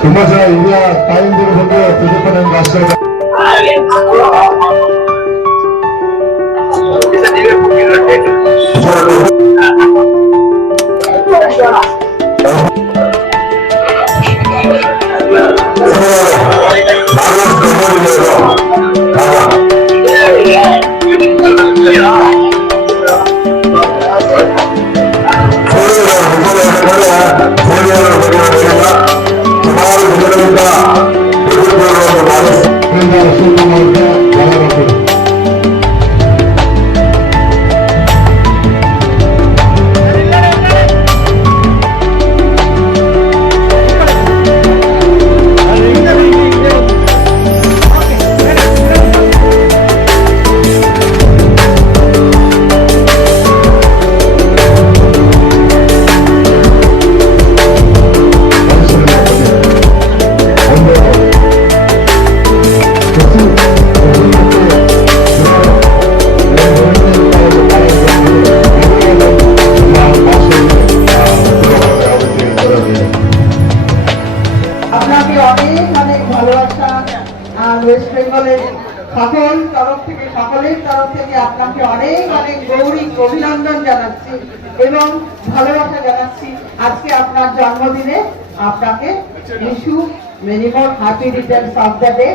ತುಂಬಾ ಜನ ಹಿರಿಯ ತಾಯಿಂದಿರು ಬಂದು ಪ್ರತಿಭಟನೆ ರಾಷ್ಟ್ರ ওয়েস্ট বেঙ্গলের সকলের তরফ থেকে আপনাকে অনেক অনেক গৌরী অভিনন্দন জানাচ্ছি এবং ভালোবাসা জানাচ্ছি। আজকে আপনার জন্মদিনে আপনাকে issue many more happy Returns of the day,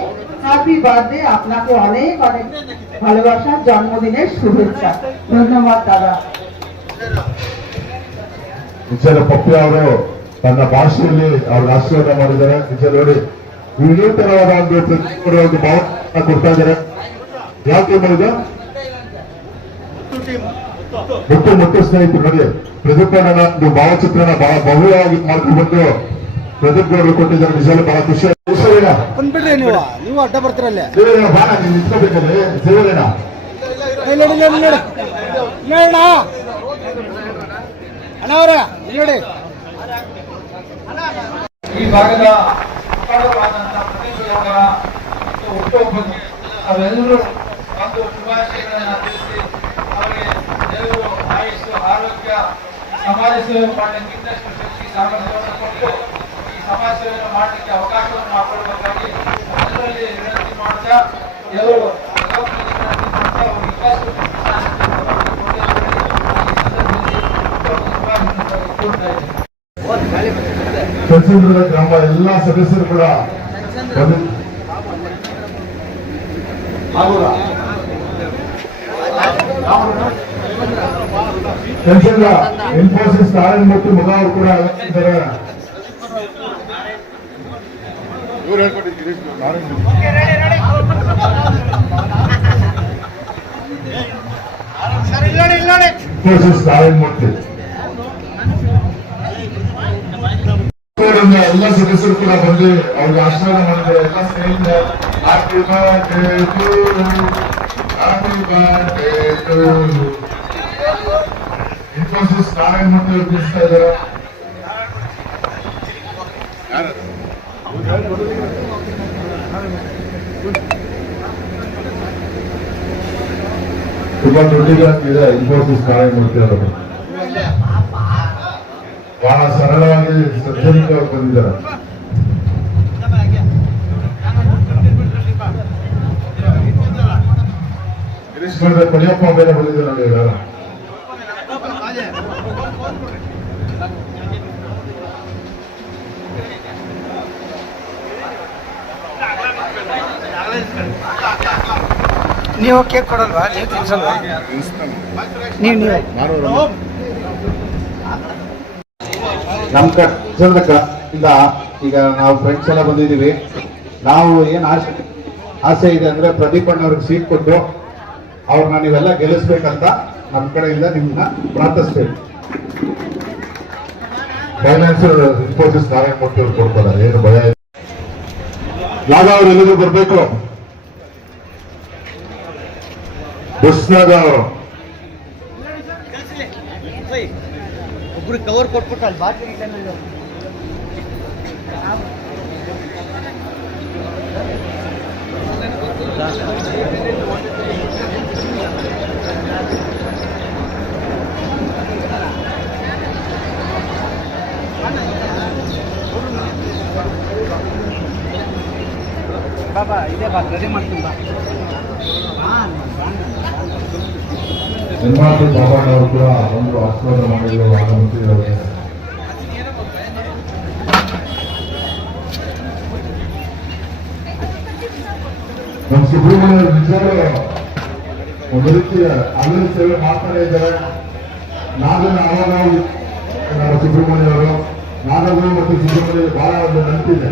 happy birthday. আপনাকে অনেক অনেক ভালোবাসা, জন্মদিনের শুভেচ্ছা। ধন্যবাদ দাদা। ಪಪ್ಪಿ ಅವರು ತನ್ನ ಭಾಷೆಯಲ್ಲಿ ಅವ್ರ ಆಶೀರ್ವಾದ ಮಾಡಿದ್ದಾರೆ. ನೋಡಿ ವಿನೂತನವಾದ ಒಂದು ಭಾವ ಕೊಡ್ತಾ ಇದ್ದಾರೆ. ಯಾಕೆ ಮಾಡಿದ ಮುತ್ತು ಸ್ನೇಹಿತರು ನೋಡಿ ಪ್ರದೀಪಣ್ಣ ಒಂದು ಭಾವಚಿತ್ರನ ಬಹಳ ಬಹುವಾಗಿ ಮಾಡ್ಕೊಂಡು ಪ್ರದೀಪ್ ಗೌಡರು ಕೊಟ್ಟಿದ್ದಾರೆ. ನಿಜವಾಗ್ಲೂ ಬಹಳ ಖುಷಿ. ನೀವು ಅಡ್ಡ ಬರ್ತೀರಲ್ಲ ಬಾಣ ನೀವು ನಿಂತ್ಕೋಬೇಕಲ್ಲಿ ಸೇವಲೇನ ಅಣ್ಣವರ ನೋಡಿ ಈ ಭಾಗದ ಪ್ರತಿನಿಧಿಯವರ ಹುಟ್ಟುಹಬ್ಬಕ್ಕೆ ಅವೆಲ್ಲರೂ ಒಂದು ಶುಭಾಶಯಗಳನ್ನು ತಿಳಿಸಿ ಅವರಿಗೆ ದೇವರು ಆಯುಷ್ಯ ಆರೋಗ್ಯ ಸಮಾಜ ಸೇವೆ ಮಾಡಲಿಕ್ಕೆ ಇನ್ನಷ್ಟು ಶಕ್ತಿ ಸಾಮರ್ಥ್ಯವನ್ನು ಕೊಟ್ಟು ಈ ಸಮಾಜ ಸೇವೆಯನ್ನು ಮಾಡಲಿಕ್ಕೆ ಅವಕಾಶವನ್ನು ಮಾಡಿಕೊಡಬೇಕಾಗಿ ಅದರಲ್ಲಿ ವಿನಂತಿ ಮಾಡ್ತಾ ಎಲ್ಲರೂ ಚಂದ್ರದ ಗ್ರಾಮ ಎಲ್ಲಾ ಸದಸ್ಯರು ಕೂಡ ಇನ್ಫೋಸಿಸ್ ನಾರಾಯಣ ಮತ್ತು ಮಗ ಅವರು ಕೂಡ ಇದ್ದಾರೆ. ಇನ್ಫೋಸಿಸ್ ನಾರಾಯಣ ಮೂರ್ತಿ ಎಲ್ಲ ಸದಸ್ಯರು ಕೂಡ ಬಂದು ಅವ್ರಿಗೆ ಆಶೀರ್ವಾದ ಮಾಡಿದ್ದಾರೆ. ಎಲ್ಲ ಸ್ನೇಹಿತರೆ happy birthday to you, happy birthday to you. Infosys Narayana Murthy ಅವರು ತಿಳಿಸ್ತಾ ಇದ್ದಾರೆ. ತುಂಬಾ ದೊಡ್ಡದಾಗಿದೆ ಇನ್ಫೋಸಿಸ್ ನಾರಾಯಣ ಮೂರ್ತಿ ಅವರು. ಬಹಳ ಸರಳವಾಗಿ ಸರ್ಜನಿಕವಾಗಿ ಬಂದಿದ್ದಾರೆ. ಗಿರೀಶ್ ಬಂದ್ರೆ ಕೊನೆಯಪ್ಪ ಮೇಲೆ ಬಂದಿದ್ದಾರೆ. ನೀವು ಕೇಕ್ ಕೊಡಲ್ವಾ? ನೀವು ತಿನ್ಸಲ್ವಾ? ನೀವು ನಮ್ಮ ಕಡೆಯಿಂದ ಈಗ ನಾವು ಫ್ರೆಂಡ್ಸ್ ಎಲ್ಲ ಬಂದಿದ್ದೀವಿ. ನಾವು ಏನ್ ಆಸೆ ಇದೆ ಅಂದ್ರೆ ಪ್ರದೀಪಣ್ಣವ್ರಿಗೆ ಸೀಟ್ ಕೊಟ್ಟು ಅವ್ರನ್ನ ನೀವೆಲ್ಲ ಗೆಲ್ಲಿಸ್ಬೇಕಂತ ನಮ್ಮ ಕಡೆಯಿಂದ ನಿಮ್ಮನ್ನ ಪ್ರಾರ್ಥಿಸ್ತೇವೆ. ಫೈನಾನ್ಸಿಯಲ್ ಇನ್ಫೋಸಿಸ್ ನಾರಾಯಣ ಮೂರ್ತಿ ಅವ್ರು ಕೊಡ್ತಾರೆ, ಏನು ಭಯ ಇಲ್ಲ. ಲಾಗ ಅವ್ರು ಎಲ್ಲಿಗೂ ಬರ್ಬೇಕು. ಬಸ್ನಾಗ ಅವರು ಒಬ್ರು ಕವರ್ ಕೊಟ್ಬಿಟ್ಟು ಅಲ್ಲಿ ಬಾಕಿ ಬಾಬಾ ಇದೇ ಬಾ ರೆಡಿ ಮಾಡ್ತೀನಿ ಬಾ ನಿರ್ಮಾತಿ ಬಾಬಣ್ಣವರು ಕೂಡ ಒಂದು ಆಶೀರ್ವಾದ ಮಾಡಲು ಆಗಮಿಸಿದ್ದಾರೆ. ನಮ್ಮ ಸುಬ್ರಹ್ಮಣ್ಯ ನಿಜವಾಗ್ಲೂ ಒಂದು ರೀತಿಯ ಅಲ್ಲಿನ ಸೇವೆ ಮಾಡ್ತಾನೆ ಇದ್ದಾರೆ. ನಾಗನ ಆವಾಗ ನಮ್ಮ ಸುಬ್ರಹ್ಮಣ್ಯ ಅವರು ನಾಗರು ಮತ್ತು ಸುಬ್ರಹ್ಮಣ್ಯ ಬಹಳ ಒಂದು ನಂಬಿದೆ.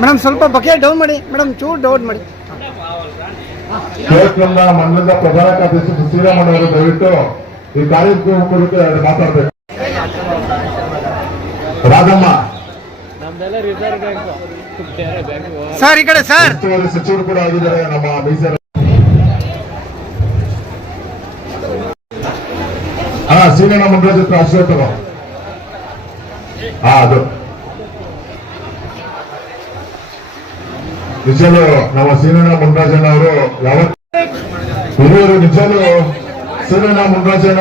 ಮೇಡಮ್ ಸ್ವಲ್ಪ ಬಕೆಟ್ ಡೌನ್ ಮಾಡಿ ಮೇಡಮ್ ಚೂರು ಡೌನ್ ಮಾಡಿ ಕಾರ್ಯಕ್ರಮದ ಮಂಡಲದ ಪ್ರಧಾನ ಕಾರ್ಯದರ್ಶಿ ಶ್ರೀರಾಮಣ್ಣ ಅವರು ದಯವಿಟ್ಟು ಈ ಕಾರ್ಯಕ್ರಮ ಕುರಿತು ಎರಡು ಮಾತಾಡಬೇಕು. ರಾಧಮ್ಮ ಸರ್ ಈ ಕಡೆ ಸರ್ ಉಸ್ತುವಾರಿ ಸಚಿವರು ಕೂಡ ಆಗಿದ್ದಾರೆ ನಮ್ಮ ಮೀಸಲು. ಸೀನಣ್ಣ ಮುಂಡ್ರಾಜ್ ಹತ್ರ ಆಶೀರ್ವಾದ ತಗೋ. ಅದು ನಿಜಲು ನಮ್ಮ ಸೀನಣ್ಣ ಮುಂಡ್ರಾಜಣ್ಣ ಅವರು ಯಾವತ್ತು ಹಿರಿಯರು ನಿಜಲು ಸೀನಣ್ಣ ಮುಂಡ್ರಾಜಣ್ಣ